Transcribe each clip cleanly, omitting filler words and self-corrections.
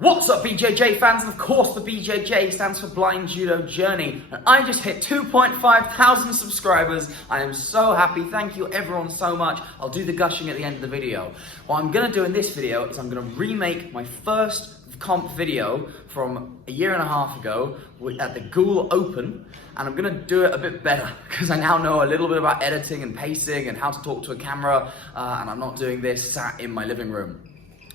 What's up, BJJ fans? And of course, the BJJ stands for Blind Judo Journey. And I just hit 2,500 subscribers. I am so happy. Thank you everyone so much. I'll do the gushing at the end of the video. What I'm going to do in this video is I'm going to remake my first comp video from a year and a half ago at the Judo Open, and I'm going to do it a bit better because I now know a little bit about editing and pacing and how to talk to a camera, and I'm not doing this sat in my living room.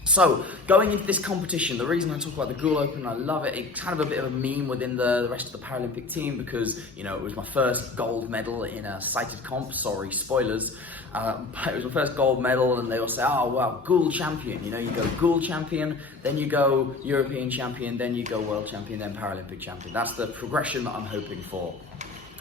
So, going into this competition, the reason I talk about the Judo Open, I love it. It's kind of a bit of a meme within the rest of the Paralympic team because, you know, it was my first gold medal in a sighted comp. Sorry, spoilers. But it was my first gold medal, and they all say, oh, wow, Judo champion. You know, you go Judo champion, then you go European champion, then you go world champion, then Paralympic champion. That's the progression that I'm hoping for.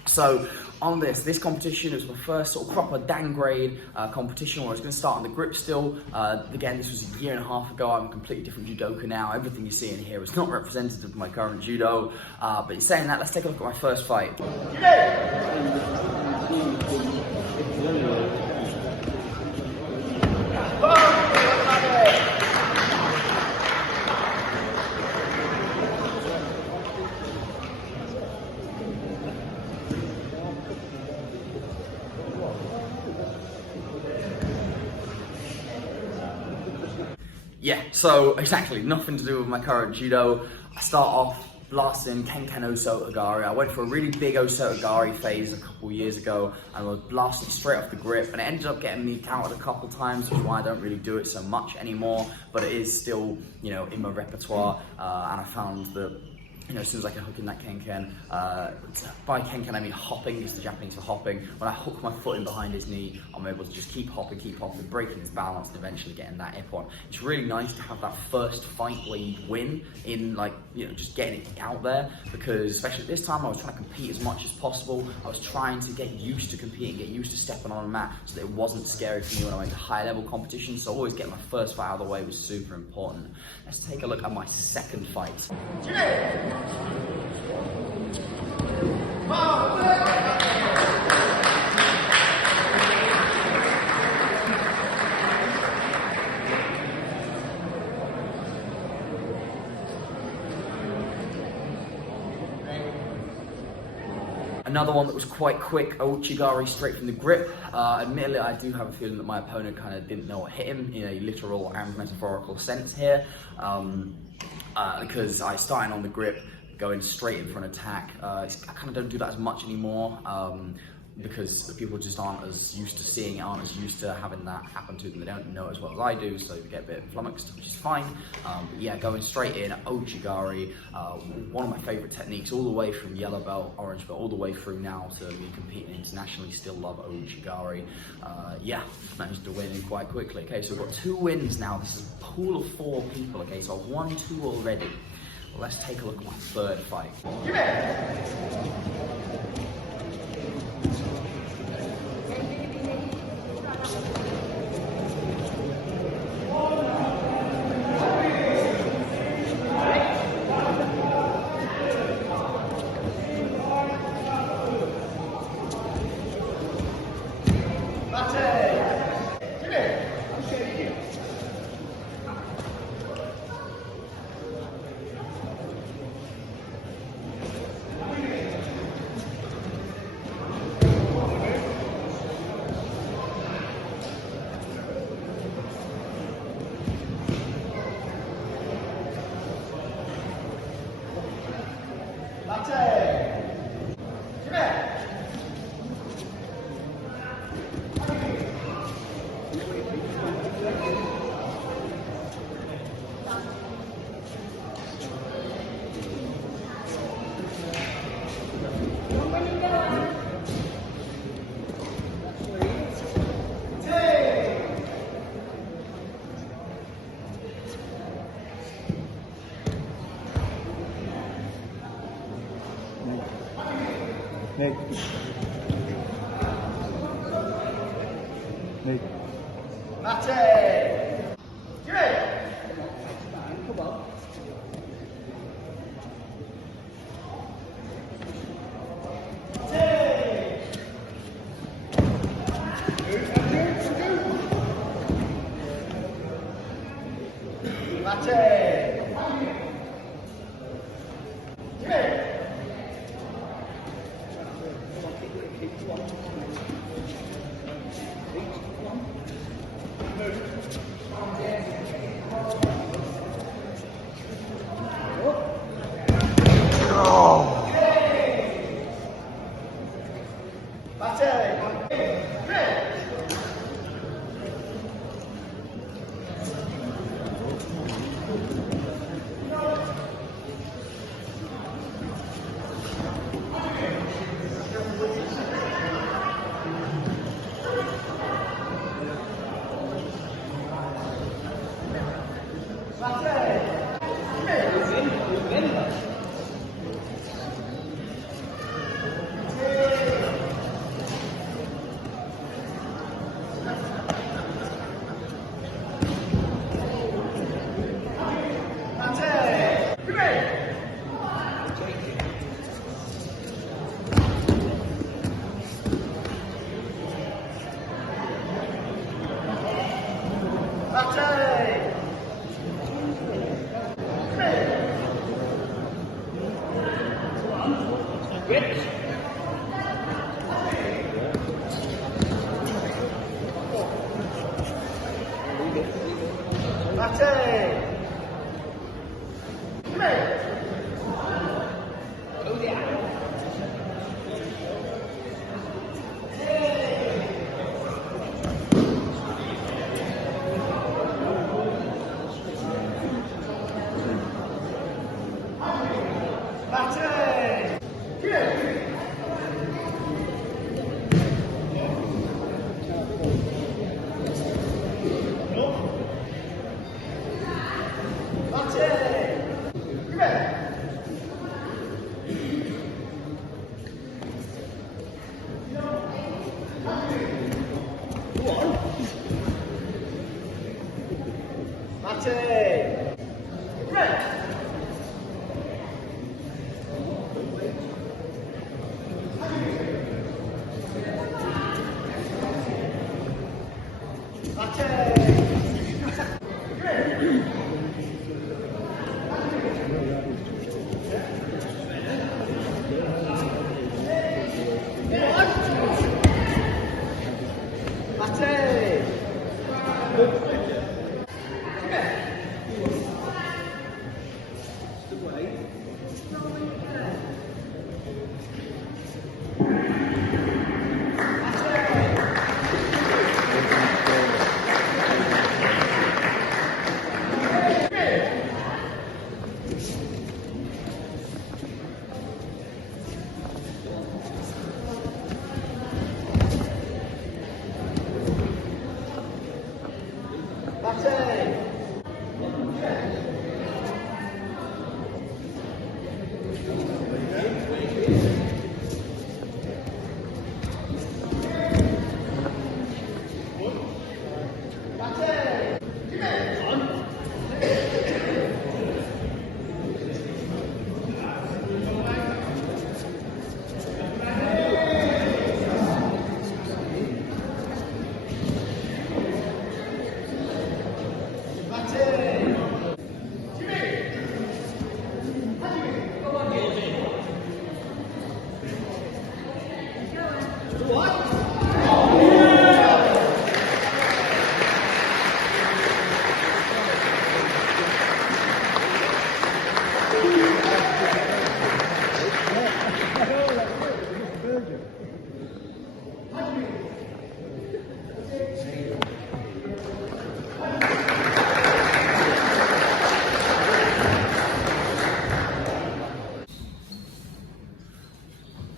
So on this competition was my first sort of proper downgrade competition where I was going to start on the grip still. Again, this was a year and a half ago. I'm a completely different judoka now. Everything you see in here is not representative of my current judo. But in saying that, let's take a look at my first fight. Yeah, so exactly, nothing to do with my current judo. I start off blasting Kenken Oso Agari. I went for a really big Oso Agari phase a couple years ago, and I was blasting straight off the grip, and it ended up getting me counted a couple times, which is why I don't really do it so much anymore, but it is still, you know, in my repertoire, and I found that, you know, as soon as I can hook in that Kenken, by Kenken I mean hopping, it's the Japanese for hopping. When I hook my foot in behind his knee, I'm able to just keep hopping, breaking his balance, and eventually getting that ippon. It's really nice to have that first fight where you win in, like, you know, just getting it out there, because especially at this time I was trying to compete as much as possible. I was trying to get used to competing, get used to stepping on a mat so that it wasn't scary for me when I went to high level competitions. So always getting my first fight out of the way was super important. Let's take a look at my second fight. Another one that was quite quick, Ouchigari straight from the grip. Admittedly, I do have a feeling that my opponent kind of didn't know what hit him in a literal and metaphorical sense here, because I started on the grip, going straight in for an attack. I kind of don't do that as much anymore because people just aren't as used to seeing it, aren't as used to having that happen to them. They don't know it as well as I do, so they get a bit flummoxed, which is fine. But yeah, going straight in, Ouchigari, one of my favourite techniques, all the way from yellow belt, orange belt, all the way through now to me competing internationally. Still love Ouchigari. Yeah, managed to win in quite quickly. Okay, so we've got 2 wins now. This is a pool of 4 people. Okay, so I've won 2 already. Well, let's take a look at my third fight. Nick. Nick. Mate! You ready? Come on. Mate!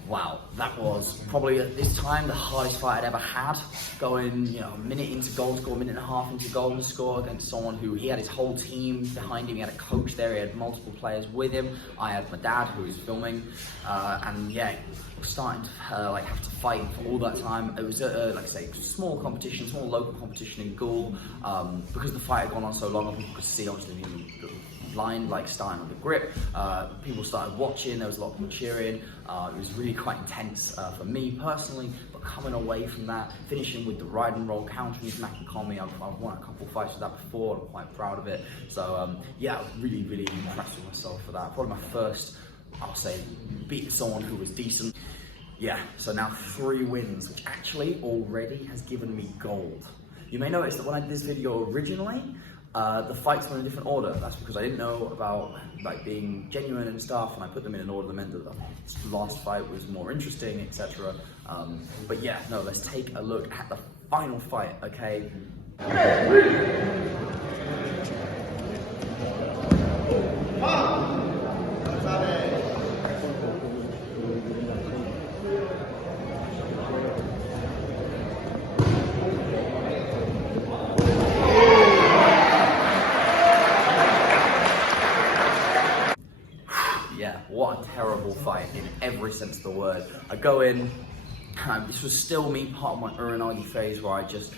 Wow, that was probably at this time the hardest fight I'd ever had. Going, a minute into goal score, a minute and a half into golden score against someone who he had his whole team behind him. He had a coach there, he had multiple players with him. I had my dad who was filming, and yeah, starting to have to fight for all that time. It was like I say, small competition, small local competition in Gaul. Because the fight had gone on so long, and people could see obviously the line starting on the grip. People started watching. There was a lot of people cheering. It was really quite intense for me personally. But coming away from that, finishing with the ride and roll, countering Mac and Comey, I've won a couple of fights with that before. I'm quite proud of it. So yeah, I was really, really impressed with myself for that. Probably my first, I'll say, beat someone who was decent. Yeah, so now 3 wins, which actually already has given me gold. You may notice that when I did this video originally, the fights were in a different order. That's because I didn't know about being genuine and stuff, and I put them in an order that meant that the last fight was more interesting, etc. But yeah, no, let's take a look at the final fight, okay? yeah, what a terrible fight in every sense of the word. I go in, this was still me, part of my Uranagi phase, where I just,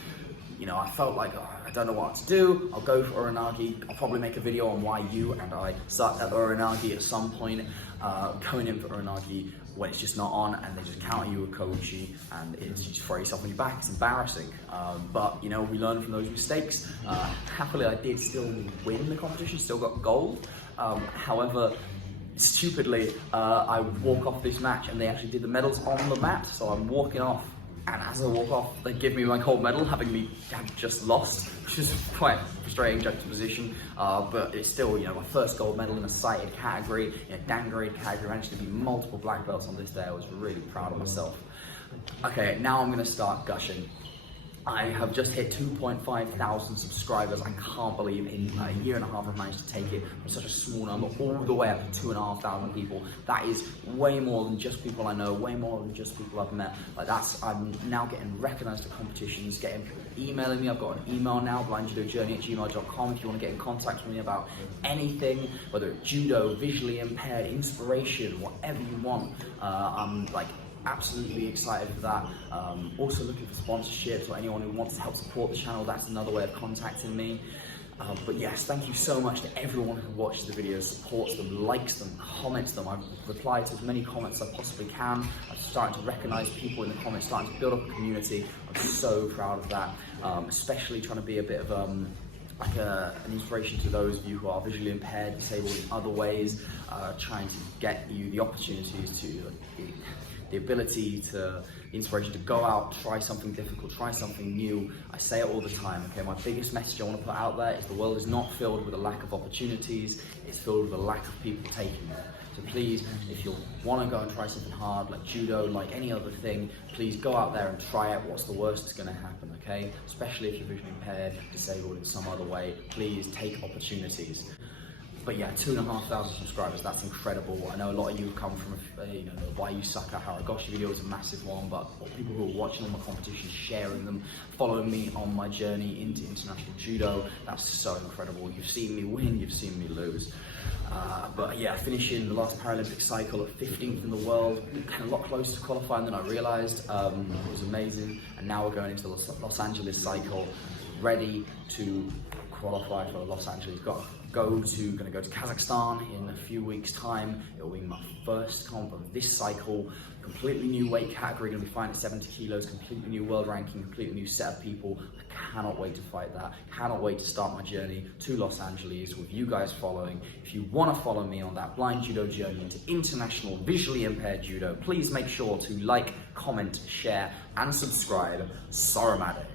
I felt like, I don't know what to do. I'll go for Uranagi. I'll probably make a video on why you and I start at Uranagi at some point. Going in for Uranagi when it's just not on, and they just counter you with Koichi, and it's you just throw yourself on your back. It's embarrassing. But we learn from those mistakes. Happily, I did still win the competition, still got gold. However, stupidly, I would walk off this match, and they actually did the medals on the mat. So I'm walking off, and as I walk off, they give me my gold medal, having me just lost, which is quite frustrating juxtaposition. But it's still, my first gold medal in a cited category, in a Dan grade category. I managed to be multiple black belts on this day. I was really proud of myself. Okay, now I'm going to start gushing. I have just hit 2,500 subscribers. I can't believe in a year and a half I've managed to take it from such a small number all the way up to 2,500 people. That is way more than just people I know, way more than just people I've met. I'm now getting recognized at competitions, getting people emailing me. I've got an email now, blindjudojourney@gmail.com, if you want to get in contact with me about anything, whether it's judo, visually impaired, inspiration, whatever you want. I'm absolutely excited for that. Also looking for sponsorships or anyone who wants to help support the channel. That's another way of contacting me. But yes, thank you so much to everyone who watches the videos, supports them, likes them, comments them. I've replied to as many comments as I possibly can. I'm starting to recognize people in the comments, starting to build up a community. I'm so proud of that, especially trying to be a bit of an inspiration to those of you who are visually impaired, disabled in other ways, trying to get you the opportunities to the ability to, inspiration to go out, try something difficult, try something new. I say it all the time, okay? My biggest message I want to put out there is the world is not filled with a lack of opportunities, it's filled with a lack of people taking them. So please, if you want to go and try something hard, like judo, like any other thing, please go out there and try it. What's the worst that's going to happen, okay? Especially if you're visually impaired, disabled in some other way, please take opportunities. But yeah, 2,500 subscribers, that's incredible. I know a lot of you have come from, the Why You Suck at Haragoshi video is a massive one, but people who are watching all my competitions, sharing them, following me on my journey into international judo, that's so incredible. You've seen me win, you've seen me lose. But yeah, finishing the last Paralympic cycle at 15th in the world, a lot closer to qualifying than I realized. It was amazing. And now we're going into the Los Angeles cycle, ready to qualify for Los Angeles. Going to go to Kazakhstan in a few weeks' time. It'll be my first comp of this cycle. Completely new weight category, going to be fighting at 70 kilos, completely new world ranking, completely new set of people. I cannot wait to fight that. Cannot wait to start my journey to Los Angeles with you guys following. If you want to follow me on that blind judo journey into international visually impaired judo, please make sure to like, comment, share, and subscribe. Soramade.